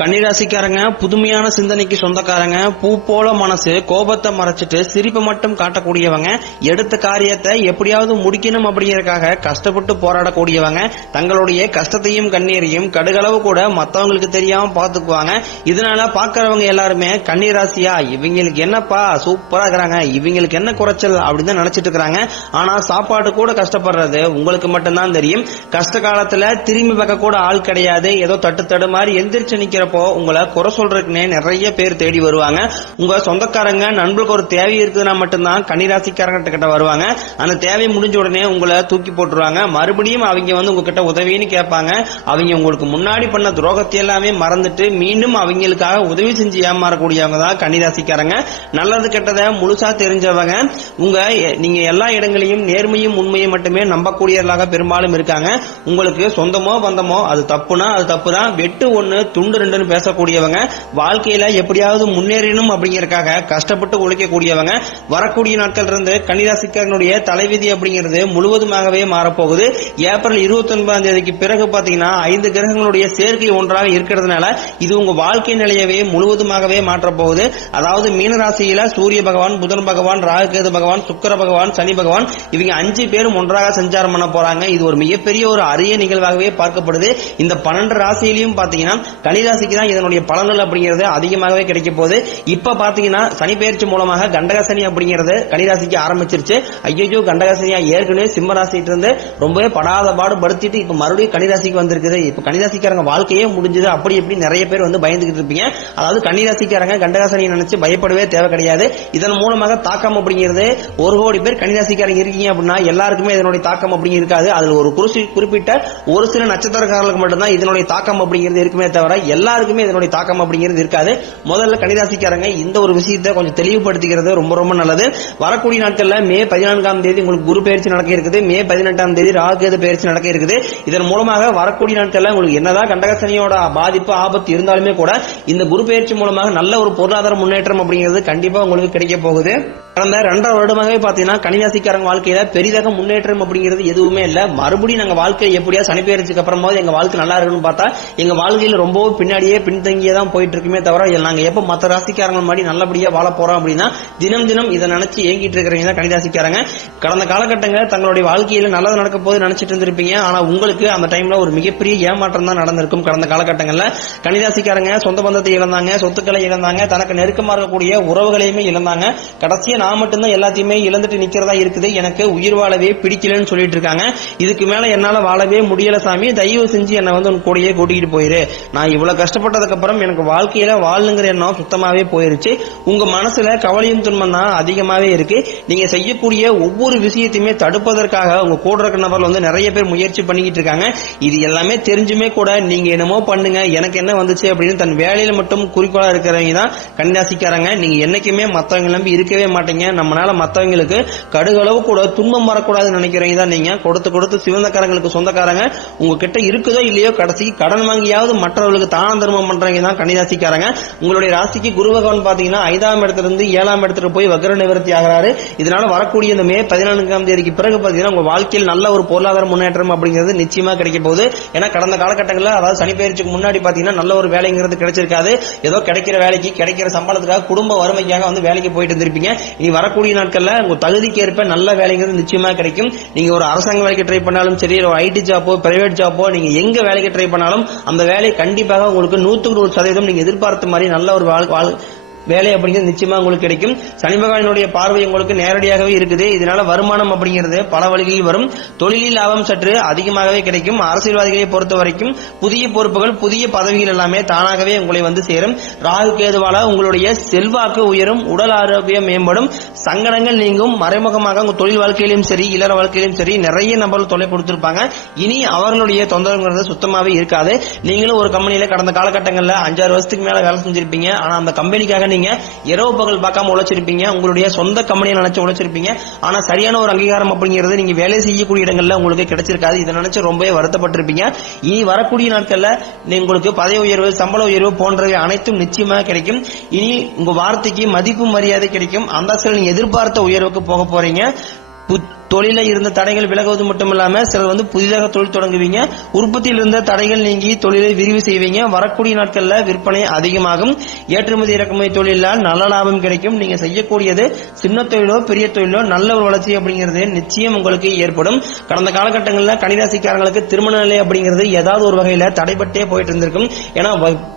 கன்னிராசிக்காரங்க புதுமையான சிந்தனைக்கு சொந்தக்காரங்க, பூ போல மனசு, கோபத்தை மறைச்சிட்டு சிரிப்பு மட்டும் காட்டக்கூடியவங்க, எடுத்த காரியத்தை எப்படியாவது முடிக்கணும் அப்படிங்கறதுக்காக கஷ்டப்பட்டு போராடக்கூடியவங்க, தங்களுடைய கஷ்டத்தையும் கண்ணீரையும் கடுகளவு கூட மத்தவங்களுக்கு தெரியாம பாத்துக்குவாங்க. இதனால பாக்குறவங்க எல்லாருமே கன்னிராசியா இவங்களுக்கு என்னப்பா சூப்பரா இருக்கிறாங்க, இவங்களுக்கு என்ன குறைச்சல் அப்படின்னு நினைச்சிட்டு இருக்காங்க. ஆனா சாப்பாடு கூட கஷ்டப்படுறது உங்களுக்கு மட்டும்தான் தெரியும். கஷ்ட காலத்துல திரும்பி பார்க்க கூட ஆள் கிடையாது. ஏதோ தட்டு மாதிரி எந்திரிச்சு நிக்கிற உங்களை குறை சொல்றதுக்குன்னே நிறைய பேர் தேடி வருவாங்க. உங்க சொந்தக்காரங்க நண்பர்களுக்கு ஒரு தேவை இருக்குதுன்னா மட்டும்தான் கன்னிராசிக்காரங்க கிட்ட வருவாங்க. அந்த தேவை முடிஞ்ச உடனே உங்களை தூக்கி போட்டுருவாங்க. மறுபடியும் அவங்க உங்ககிட்ட உதவின்னு கேட்பாங்க. அவங்க உங்களுக்கு முன்னாடி பண்ண துரோகத்தை எல்லாமே மறந்துட்டு மீண்டும் அவங்களுக்காக உதவி செஞ்சு ஏமாறக்கூடியவங்க தான் கன்னிராசிக்காரங்க. நல்லது கெட்டதை முழுசா தெரிஞ்சவங்க. நீங்க எல்லா இடங்களையும் நேர்மையும் உண்மையை மட்டுமே நம்பக்கூடியவர்களாக பெரும்பாலும் இருக்காங்க. உங்களுக்கு சொந்தமோ பந்தமோ அது தப்புனா அது தப்பு தான், வெட்டு ஒண்ணு துண்டு ரெண்டு பேசக்கூடியவங்க, வாழ்க்கையில எப்படியாவது முன்னேறணும் அப்படிங்கறதுக்காக கஷ்டப்பட்டு உழைக்கக்கூடியவங்க. வரக்கூடிய நாட்கள் இருந்து கன்னிராசிக்காரனுடைய தலைவிதி அப்படிங்கிறது முழுவதுமாகவே மாறப்போகுது. ஏப்ரல் 29ஆம் தேதிக்கு பிறகு பாத்தீங்கன்னா 5 கிரகங்களுடைய சேர்க்கை ஒன்றாக இருக்கிறதுனால இது உங்க வாழ்க்கை நிலையவே முழுவதுமாகவே மாற்றப்போகுது. அதாவது மீனராசியில சூரிய பகவான், புதன் பகவான், ராகுகேது பகவான், சுக்கிர பகவான், சனி பகவான் இவங்க 5 பேரும் ஒன்றாக சஞ்சாரம் பண்ண போறாங்க. இது ஒரு மிகப்பெரிய ஒரு அரிய நிகழ்வாகவே பார்க்கப்படுது. இந்த 12 ராசியிலையும் பாத்தீங்கன்னா கன்னிராசிக்கு தான் இதனுடைய பலன்கள் அப்படிங்கிறது அதிகமாகவே கிடைக்க போகுது. இப்ப பாத்தீங்கன்னா சனி பெயர்ச்சி மூலமாக கண்டகசனி அப்படிங்கிறது கன்னிராசிக்கு ஆரம்பிச்சிருச்சு. ஐயோ கண்டகசனியா ஏற்கனவே சிம்ம ராசிட்டு இருந்து ரொம்பவே படாத பாடு படுத்திட்டு இப்ப மறுபடியும் கன்னிராசிக்கு வந்திருக்குது. இப்ப கன்னிராசிக்காரங்க வாழ்க்கையே முடிஞ்சது அப்படி எப்படி நிறைய பேர் பயந்துகிட்டு இருப்பீங்க. அதாவது கன்னிராசிக்காரங்க கண்டகசனியை நினைச்சு பயப்படவே தேவை கிடையாது. இதன் மூலமாக தாக்கம் அப்படிங்கிறது 1 கோடி பேர் கன்னிராசிக்காரங்க இருக்கீங்க அப்படின்னா எல்லாருக்குமே இதனுடைய தாக்கம் அப்படிங்கிறது இருக்காது. அதுல ஒரு குறிப்பிட்ட ஒரு சில நட்சத்திரக்காரர்களுக்கு மட்டும்தான் இதனுடைய தாக்கம் அப்படிங்கிறது இருக்குமே தவிர எல்லாருக்குமே இதனுடைய தாக்கம் அப்படிங்கிறது இருக்காது. முதல்ல கன்னிராசிக்காரங்க இந்த ஒரு விஷயத்தை கொஞ்சம் தெளிவுபடுத்திக்கிறது ரொம்ப ரொம்ப நல்லது. வரக்கூடிய நாட்கள்ல மே 14ஆம் தேதி உங்களுக்கு குரு பயிற்சி நடக்க இருக்குது. மே 18ஆம் தேதி ராகுகேது பயிற்சி நடக்க இருக்குது. இதன் மூலமாக வரக்கூடிய நாட்கள்ல உங்களுக்கு என்னதான் கண்டகசனியோட பாதிப்பு ஆபத்து இருந்தாலுமே கூட இந்த குரு பயிற்சி மூலமாக நல்ல ஒரு பொருளாதார முன்னேற்றம் அப்படிங்கிறது கண்டிப்பா உங்களுக்கு கிடைக்க போகுது. கடந்த 2.5 வருடமாகவே பாத்தீங்கன்னா கன்னிராசிக்காரங்க வாழ்க்கையில பெரிதாக முன்னேற்றம் அப்படிங்கிறது எதுவுமே இல்ல. மறுபடியும் நாங்க வாழ்க்கை எப்படியா சனி பெயர்ச்சிக்கு அப்புறமா எங்க வாழ்க்கை நல்லா இருக்குன்னு பார்த்தா எங்க வாழ்க்கையில ரொம்ப பின்னாடியே பின்தங்கியே தான் போயிட்டு இருக்குமே தவிர நாங்க எப்ப மற்ற ராசிக்காரங்க மாதிரி நல்லபடியா வாழ போறோம் அப்படின்னா தினம் தினம் இதை நினைச்சு ஏங்கிட்டு இருக்கிறீங்க கன்னிராசிக்காரங்க. கடந்த காலகட்டங்கள் தங்களுடைய வாழ்க்கையில நல்லது நடக்க போது நினைச்சிட்டு இருந்திருப்பீங்க. ஆனா உங்களுக்கு அந்த டைம்ல ஒரு மிகப்பெரிய ஏமாற்றம் தான் நடந்திருக்கும். கடந்த காலகட்டங்கள்ல கன்னிராசிக்காரங்க சொந்த பந்தத்தை இழந்தாங்க, சொத்துக்களை இழந்தாங்க, தனக்கு நெருக்கமாக இருக்கக்கூடிய உறவுகளையுமே இழந்தாங்க. கடைசியா நான் மட்டும்தான் எல்லாத்தையுமே இழந்துட்டு நிக்கிறதா இருக்குது, எனக்கு உயிர் வாழவே பிடிக்கலன்னு சொல்லிட்டு இருக்காங்க. இதுக்கு மேல என்னால வாழவே முடியல சாமி, தயவு செஞ்சு என்ன உன் கூடயே கூட்டிட்டு போயிரு. நான் இவ்வளவு கஷ்டப்பட்டதுக்கு அப்புறம் எனக்கு வாழ்க்கையில வாழணுங்கிற எண்ணம் சுத்தமாவே போயிருச்சு. உங்க மனசுல கவலையும் துன்பம் தான் அதிகமாவே இருக்கு. நீங்க செய்யக்கூடிய ஒவ்வொரு விஷயத்தையுமே தடுப்பதற்காக உங்க கூட இருக்க நபர்கள் நிறைய பேர் முயற்சி பண்ணிக்கிட்டு இருக்காங்க. இது எல்லாமே தெரிஞ்சுமே கூட நீங்க என்னமோ பண்ணுங்க எனக்கு என்ன வந்துச்சு அப்படின்னு தன் வேலையில மட்டும் குறிக்கோளா இருக்கிறவங்க தான் கன்னிராசிக்காரங்க. நீங்க என்னைக்குமே மத்தவங்க நம்பி இருக்கவே மாட்டீங்க. நம்மளால மத்தவங்களுக்கு கடுகளவு கூட துன்பம் வரக்கூடாதுன்னு நினைக்கிறவங்க தான் நீங்க. கொடுத்து சிவந்தக்காரங்களுக்கு சொந்தக்காரங்க உங்ககிட்ட இருக்குதோ இல்லையோ கடைசிக்கு கடன் வாங்கியாவது மற்றவர்களுக்கு தான தர்மம் பண்றவங்க தான் கன்னிராசிக்காரங்க. உங்களுடைய ராசிக்கு குரு பகவான் பாத்தீங்கன்னா 5ஆம் இடத்துல இருந்து 7ஆம் இடத்துக்கு போய் வக்ர நிவர்த்தி ஆகிறாரு. இதனால வரக்கூடிய இந்த மே 14ஆம் தேதிக்கு பிறகு பாத்தீங்கன்னா உங்க வாழ்க்கையில் நல்ல ஒரு பொருளாதார முன்னேற்றம் அப்படிங்கிறது நிச்சயமா கிடைக்க போகுது. ஏன்னா கடந்த காலகட்டங்களில் அதாவது சனி பெயர்ச்சிக்கு முன்னாடி பாத்தீங்கன்னா நல்ல ஒரு வேலைங்கிறது கிடைச்சிருக்காது. ஏதோ கிடைக்கிற வேலைக்கு கிடைக்கிற சம்பளத்துக்காக குடும்ப வறுமைக்காக வேலைக்கு போயிட்டு இருந்திருப்பீங்க. இனி வரக்கூடிய நாட்கள்ல உங்க தகுதிக்கு ஏற்ப நல்ல வேலைங்கிறது நிச்சயமா கிடைக்கும். நீங்க ஒரு அரசாங்க வேலைக்கு ட்ரை பண்ணாலும் சரி, ஒரு ஐடி ஜாப்போ பிரைவேட் ஜாப்போ நீங்க எங்க வேலைக்கு ட்ரை பண்ணாலும் அந்த வேலை கண்டிப்பாக உங்களுக்கு 100% நீங்க எதிர்பார்த்த மாதிரி நல்ல ஒரு வேலை அப்படிங்கிறது நிச்சயமா உங்களுக்கு கிடைக்கும். சனி பகவானுடைய பார்வை உங்களுக்கு நேரடியாகவே இருக்குது. இதனால வருமானம் அப்படிங்கிறது பல வழிகளில் வரும். தொழிலில் லாபம் சற்று அதிகமாகவே கிடைக்கும். அரசியல்வாதிகளை பொறுத்த வரைக்கும் புதிய பொறுப்புகள், புதிய பதவிகள் எல்லாமே தானாகவே உங்களை சேரும். ராகு கேதுவால உங்களுடைய செல்வாக்கு உயரும், உடல் ஆரோக்கியம் மேம்படும், சங்கடங்கள் நீங்கும். மறைமுகமாக உங்க தொழில் வாழ்க்கையிலும் சரி, இல்லற வாழ்க்கையிலும் சரி நிறைய நபர்கள் தொலை கொடுத்திருப்பாங்க. இனி அவர்களுடைய தொந்தரவுங்கிறது சுத்தமாவே இருக்காது. நீங்களும் ஒரு கம்பெனியில கடந்த காலகட்டங்களில் 5-6 வருஷத்துக்கு மேல வேலை செஞ்சிருப்பீங்க. ஆனா அந்த கம்பெனிக்காக நீங்க இரவு பகல் பார்க்காம உழைச்சிருப்பீங்க. உங்களுடைய சொந்த கம்பெனியை நினைச்சு உழைச்சிருப்பீங்க. ஆனா சரியான ஒரு அங்கீகாரம் அப்படிங்கிறது நீங்க வேலை செய்யக்கூடிய இடங்கள்ல உங்களுக்கு கிடைச்சிருக்காது. இதை நினைச்சு ரொம்பவே வருத்தப்பட்டிருப்பீங்க. இனி வரக்கூடிய நாட்கள்ல உங்களுக்கு பதவி உயர்வு, சம்பள உயர்வு போன்றவை அனைத்தும் நிச்சயமாக கிடைக்கும். இனி உங்க வார்த்தைக்கு மதிப்பு மரியாதை கிடைக்கும். அந்த நீங்க எதிர்பார்த்த உயர்வுக்கு போக போறீங்க. தொழில இருந்த தடைகள் விலகுவது மட்டும் இல்லாம சிலர் வந்து புதிதாக தொழில் தொடங்குவீங்க. உற்பத்தியில் இருந்த தடைகள் நீங்கி தொழிலை விரிவு செய்வீங்க. வரக்கூடிய நாட்கள்ல விற்பனை அதிகமாகும். ஏற்றுமதி இறக்குமதி தொழிலால் நல்ல லாபம் கிடைக்கும். நீங்க செய்யக்கூடியது சின்ன தொழிலோ பெரிய தொழிலோ நல்ல ஒரு வளர்ச்சி அப்படிங்கிறது நிச்சயம் உங்களுக்கு ஏற்படும். கடந்த காலகட்டங்களில் கன்னிராசிக்காரங்களுக்கு திருமண நிலை அப்படிங்கிறது ஏதாவது ஒரு வகையில தடைபட்டே போயிட்டு இருந்திருக்கும். ஏன்னா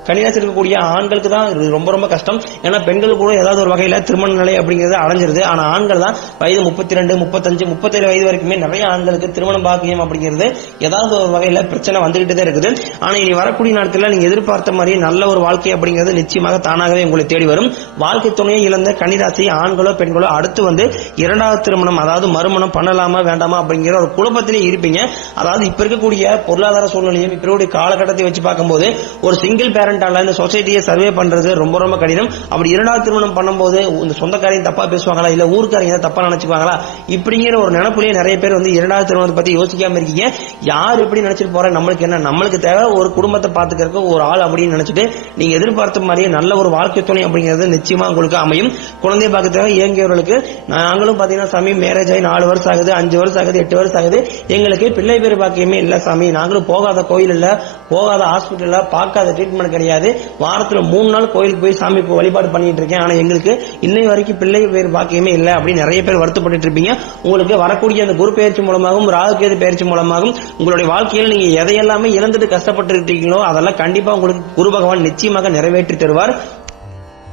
கன்னிராசி இருக்கக்கூடிய ஆண்களுக்கு தான் ரொம்ப ரொம்ப கஷ்டம். ஏன்னா பெண்கள் கூட ஏதாவது ஒரு வகையில திருமண நிலை அப்படிங்கிறது அடைஞ்சிருது. ஆனா ஆண்கள் தான் வயது 32, 35, 37 வயது வரைக்குமே நிறைய ஆண்களுக்கு திருமணம் பாக்கியம் அப்படிங்கிறது ஏதாவது ஒரு வகையில பிரச்சனை வந்துகிட்டு தான் இருக்குது. ஆனா இனி வரக்கூடிய நாட்களில் நீங்க எதிர்பார்த்த மாதிரி நல்ல ஒரு வாழ்க்கை அப்படிங்கிறது நிச்சயமாக தானாகவே உங்களை தேடி வரும். வாழ்க்கை துணையை இழந்த கன்னிராசி ஆண்களோ பெண்களோ அடுத்து வந்து இரண்டாவது திருமணம் அதாவது மறுமணம் பண்ணலாமா வேண்டாமா அப்படிங்கிற ஒரு குழப்பத்திலே இருப்பீங்க. அதாவது இப்ப இருக்கக்கூடிய பொருளாதார சூழ்நிலையும் இப்ப இருக்கக்கூடிய காலகட்டத்தை வச்சு பார்க்கும்போது ஒரு சிங்கிள் பேரண்டால இந்த சொசைட்டியை சர்வே பண்றது ரொம்ப ரொம்ப கடினம். அப்படி இரண்டாவது திருமணம் பண்ணும்போது இந்த சொந்தக்காரையும் தப்பா பேசுவாங்களா இல்ல ஊருக்காரங்க தப்பா நினைச்சுக்குவாங்களா இப்படிங்கிற ஒரு நினைப்புலயே நிறைய பேர் வந்து இரண்டாவது திருமணத்தை பத்தி யோசிக்காம இருக்கீங்க. யார் எப்படி நினைச்சிட்டு போற நம்மளுக்கு என்ன, நம்மளுக்கு தேவை ஒரு குடும்பத்தை பாத்துக்கிறதுக்கு ஒரு ஆள் அப்படின்னு நினைச்சிட்டு நீங்க எதிர்பார்த்த மாதிரியே நல்ல ஒரு வாழ்க்கை துணை அப்படிங்கிறது நிச்சயமா உங்களுக்கு அமையும். குழந்தை பார்க்கறதுக்காக இயங்கியவர்களுக்கு நாங்களும் பாத்தீங்கன்னா சாமி மேரேஜ் ஆகி 4 வருஷம் ஆகுது, 5 வருஷம் ஆகுது, 8 வருஷம் ஆகுது, எங்களுக்கு பிள்ளை பேர் பாக்கியமே இல்ல சாமி, நாங்களும் போகாத கோயில் இல்ல, போகாத ஹாஸ்பிட்டல், பார்க்காத ட்ரீட்மெண்ட் கிடையாது, வாரத்துல 3 நாள் கோயிலுக்கு போய் சாமி வழிபாடு பண்ணிட்டு இருக்கேன், ஆனா எங்களுக்கு இன்னை வரைக்கும் பிள்ளை பேர் பாக்கியமே இல்லை அப்படின்னு நிறைய பேர் வருத்தப்பட்டு இருப்பீங்க. உங்களுக்கு வரக்கூடிய அந்த குரு பயிற்சி மூலமாகவும் ராகுகேது பயிற்சி மூலமாகவும் உங்களுடைய வாழ்க்கையில் நீங்க எதையெல்லாமே இழந்துட்டு கஷ்டப்பட்டு இருக்கீங்களோ அதெல்லாம் கண்டிப்பா உங்களுக்கு குரு பகவான் நிச்சயமாக நிறைவேற்றி தருவார்.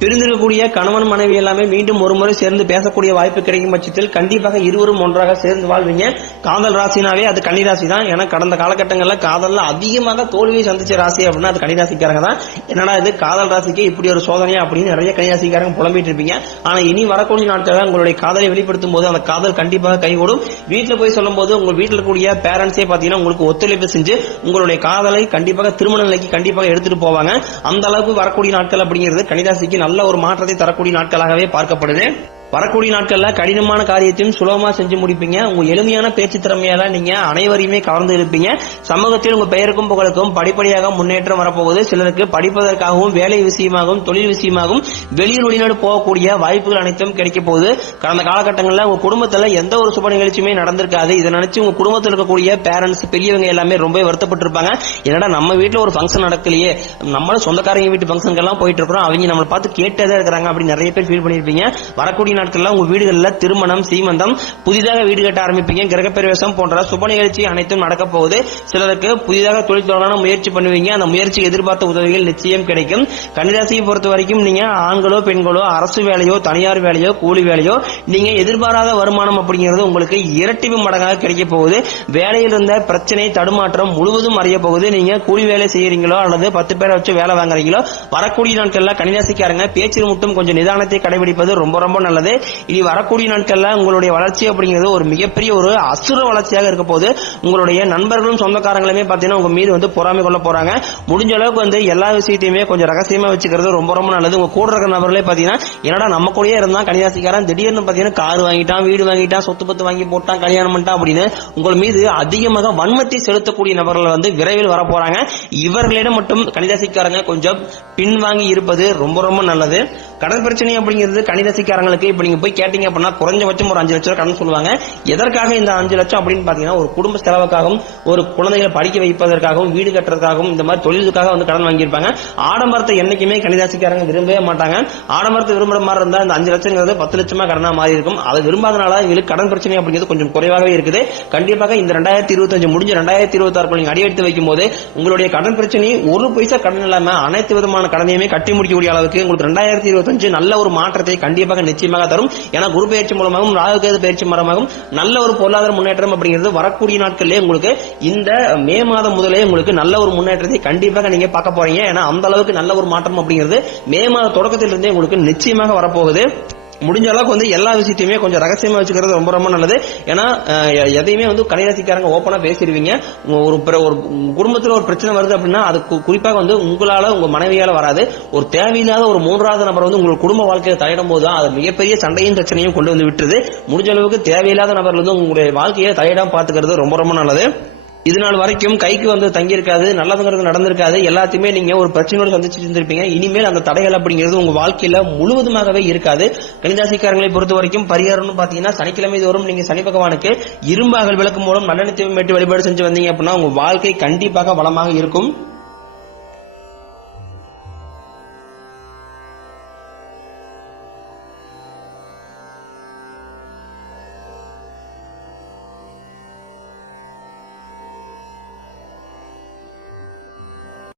பிரிந்திருக்கக்கூடிய கணவன் மனைவி எல்லாமே மீண்டும் ஒரு முறை சேர்ந்து பேசக்கூடிய வாய்ப்பு கிடைக்கும் பட்சத்தில் கண்டிப்பாக இருவரும் ஒன்றாக சேர்ந்து வாழ்வீங்க. காதல் ராசினாவே அது கன்னிராசி தான். ஏன்னா கடந்த காலகட்டங்களில் காதல்ல அதிகமாக தோல்வியை சந்திச்ச ராசி அப்படின்னா அது கன்னிராசிக்காரங்க தான். என்னடா இது காதல் ராசிக்கு இப்படி ஒரு சோதனையா அப்படின்னு நிறைய கன்னிராசிக்காரங்க புலம்பிட்டு இருப்பீங்க. ஆனா இனி வரக்கூடிய நாட்கள் உங்களுடைய காதலை வெளிப்படுத்தும் போது அந்த காதல் கண்டிப்பாக கைகூடும். வீட்டுல போய் சொல்லும் போது உங்க வீட்டில் இருக்கக்கூடிய பேரண்ட்ஸே பாத்தீங்கன்னா உங்களுக்கு ஒத்துழைப்பு செஞ்சு உங்களுடைய காதலை கண்டிப்பாக திருமண நிலைக்கு கண்டிப்பாக எடுத்துட்டு போவாங்க. அந்த அளவுக்கு வரக்கூடிய நாட்கள் அப்படிங்கிறது கன்னிராசிக்கு நல்ல ஒரு மாற்றத்தை தரக்கூடிய நாட்களாகவே பார்க்கப்படுது. வரக்கூடிய நாட்கள்ல கடினமான காரியத்தையும் சுலபமா செஞ்சு முடிப்பீங்க. உங்க எளிமையான பேச்சு திறமையால நீங்க அனைவரையுமே கவர்ந்து இருப்பீங்க. சமூகத்தில் உங்க பெயருக்கும் புகழுக்கும் படிப்படியாக முன்னேற்றம் வரப்போகுது. சிலருக்கு படிப்பதற்காகவும் வேலை விஷயமாகவும் தொழில் விஷயமாகவும் வெளியூர் வெளிநாடு போகக்கூடிய வாய்ப்புகள் அனைத்தும் கிடைக்க போகுது. கடந்த காலகட்டங்களில் உங்க குடும்பத்துல எந்த ஒரு சுப நிகழ்ச்சியுமே நடந்திருக்காது. இதை நினைச்சு உங்க குடும்பத்தில் இருக்கக்கூடிய பேரண்ட்ஸ் பெரியவங்க எல்லாமே ரொம்ப வருத்தப்பட்டு இருப்பாங்க. என்னடா நம்ம வீட்டுல ஒரு ஃபங்க்ஷன் நடக்கலையே, நம்மளும் சொந்தக்காரங்க வீட்டு ஃபங்க்ஷனுக்கு எல்லாம் போயிட்டு இருக்கிறோம், அவங்க நம்மளை பார்த்து கேட்டதே இருக்கிறாங்க அப்படின்னு நிறைய பேர் ஃபீல் பண்ணிருப்பீங்க. வரக்கூடிய நாட்கள்ல உங்க வீடுகளில் திருமணம் சீமந்தம் புதிதாக வீடு கட்ட ஆரம்பிப்பீங்க. கிரகப்பிரவேசம் போன்ற சுப நிகழ்ச்சி அனைத்தும் நடக்க போகுது. சிலருக்கு புதிதாக தொழில் தொடங்க முயற்சி பண்ணுவீங்க. அந்த முயற்சி எதிர்பார்த்த உதவிகள் நிச்சயம் கிடைக்கும். கன்னிராசியை பொறுத்த வரைக்கும் நீங்க ஆண்களோ பெண்களோ அரசு வேலையோ தனியார் வேலையோ கூலி வேலையோ நீங்க எதிர்பாராத வருமானம் அப்படிங்கிறது உங்களுக்கு இரட்டிப்பு மடங்காக கிடைக்க போகுது. வேலையில் இருந்த பிரச்சனை தடுமாற்றம் முழுவதும் அறிய போகுது. நீங்க கூலி வேலை செய்யறீங்களோ அல்லது 10 பேரை வச்சு வேலை வாங்குறீங்களோ வரக்கூடிய நாட்கள்ல கன்னிராசிக்காரங்க பேச்சில் மட்டும் கொஞ்சம் நிதானத்தை கடைபிடிப்பது ரொம்ப ரொம்ப நல்லது. இனி வரக்கூடிய நாட்கள்ல உங்களுடைய வளர்ச்சி அப்படிங்கிறது ஒரு மிகப்பெரிய ஒரு அசுர வளர்ச்சியாக இருக்க போது. உங்களுடைய நண்பர்களும் சொந்தக்காரங்களுமே பாத்தீங்கன்னா உங்க மீது வந்து பொறாமை கொள்ள போறாங்க. முடிஞ்ச அளவுக்கு வந்து எல்லா விஷயத்தையுமே கொஞ்சம் ரகசியமா வச்சுக்கிறது ரொம்ப ரொம்ப நல்லது. உங்க கூட இருக்கிற நபர்களே பாத்தீங்கன்னா என்னடா நம்ம கூடயே இருந்தா கன்னிராசிக்காரன் திடீர்னு பாத்தீங்கன்னா கார் வாங்கிட்டான், வீடு வாங்கிட்டான், சொத்து பத்து வாங்கி போட்டான், கல்யாணம் பண்ணிட்டான் அப்படின்னு உங்கள் மீது அதிகமாக வன்மத்தை செலுத்தக்கூடிய நபர்கள் வந்து விரைவில் வர போறாங்க. இவர்களிடம் மட்டும் கன்னிராசிக்காரங்க கொஞ்சம் பின்வாங்கி இருப்பது ரொம்ப ரொம்ப நல்லது. கடன் பிரச்சனை அப்படிங்கிறது கன்னிராசிக்காரங்களுக்கு இப்ப நீங்க போய் கேட்டீங்க அப்படின்னா குறைஞ்சபட்சம் ஒரு 5 லட்சம் கடன் சொல்லுவாங்க. எதற்காக இந்த 5 லட்சம் அப்படின்னு பாத்தீங்கன்னா ஒரு குடும்ப செலவுக்காகவும் ஒரு குழந்தைகளை படிக்க வைப்பதற்காகவும் வீடு கட்டுறதுக்காகவும் இந்த மாதிரி தொழிலுக்காக வந்து கடன் வாங்கியிருப்பாங்க. ஆடம்பரத்தை என்னைக்குமே கன்னிராசிக்காரங்க விரும்பவே மாட்டாங்க. ஆடம்பரத்தை விரும்புற மாதிரி இருந்தா இந்த 5 லட்சங்கிறது 10 லட்சமா கடனா மாறி இருக்கும். அதை விரும்பாதனால இவங்களுக்கு கடன் பிரச்சனை அப்படிங்கிறது கொஞ்சம் குறைவாகவே இருக்குது. கண்டிப்பாக இந்த 2025 முடிஞ்ச 2026 நீங்க அடியெடுத்து வைக்கும் போது உங்களுடைய கடன் பிரச்சனை ஒரு பைசா கடன் இல்லாம அனைத்து விதமான கடனையுமே கட்டி முடிக்கக்கூடிய அளவுக்கு உங்களுக்கு 2025 நல்ல ஒரு மாற்றத்தை கண்டிப்பாக நிச்சயமாக தரும். ஏன்னா குரு பயிற்சி மூலமாகவும் ராகுகேது பயிற்சி மூலமாகவும் நல்ல ஒரு பொருளாதார முன்னேற்றம் அப்படிங்கிறது வரக்கூடிய நாட்களிலே உங்களுக்கு இந்த மே மாதம் முதலே உங்களுக்கு நல்ல ஒரு முன்னேற்றத்தை கண்டிப்பாக நீங்க பார்க்க போறீங்க. ஏன்னா அந்த அளவுக்கு நல்ல ஒரு மாற்றம் அப்படிங்கிறது மே மாத தொடக்கத்திலிருந்தே உங்களுக்கு நிச்சயமாக வரப்போகுது. முடிஞ்ச அளவுக்கு வந்து எல்லா விஷயத்தையுமே கொஞ்சம் ரகசியமா வச்சுக்கிறது ரொம்ப ரொம்ப நல்லது. ஏன்னா எதையுமே வந்து கன்னிராசிக்காரங்க ஓப்பனா பேசிடுவீங்க. ஒரு குடும்பத்துல ஒரு பிரச்சனை வருது அப்படின்னா அது குறிப்பாக வந்து உங்களால உங்க மனைவியால வராது. ஒரு தேவையில்லாத ஒரு 3வது நபர் வந்து உங்க குடும்ப வாழ்க்கையை தலையிடும் போது அது மிகப்பெரிய சண்டையும் பிரச்சனையும் கொண்டு வந்து விட்டுருது. முடிஞ்ச அளவுக்கு தேவையில்லாத நபர்கள் வந்து உங்களுடைய வாழ்க்கையை தலையிடாம பாத்துக்கிறது ரொம்ப ரொம்ப நல்லது. இது நாள் வரைக்கும் கைக்கு வந்து தங்கியிருக்காது, நல்லதுங்கிறது நடந்திருக்காது, எல்லாத்தையுமே நீங்க ஒரு பிரச்சனையோடு சந்திச்சுட்டு இருந்திருப்பீங்க. இனிமேல் அந்த தடைகள் அப்படிங்கிறது உங்க வாழ்க்கையில முழுவதுமாகவே இருக்காது. கன்னிராசிக்காரங்களை பொறுத்த வரைக்கும் பரிகாரம்னு பாத்தீங்கன்னா சனிக்கிழமை தோறும் நீங்க சனி பகவானுக்கு இரும்பாகல் விளக்கு மூலம் நல்லெண்ணெய் தீபம் ஏற்றி வழிபாடு செஞ்சு வந்தீங்க அப்படின்னா உங்க வாழ்க்கை கண்டிப்பாக வளமாக இருக்கும்.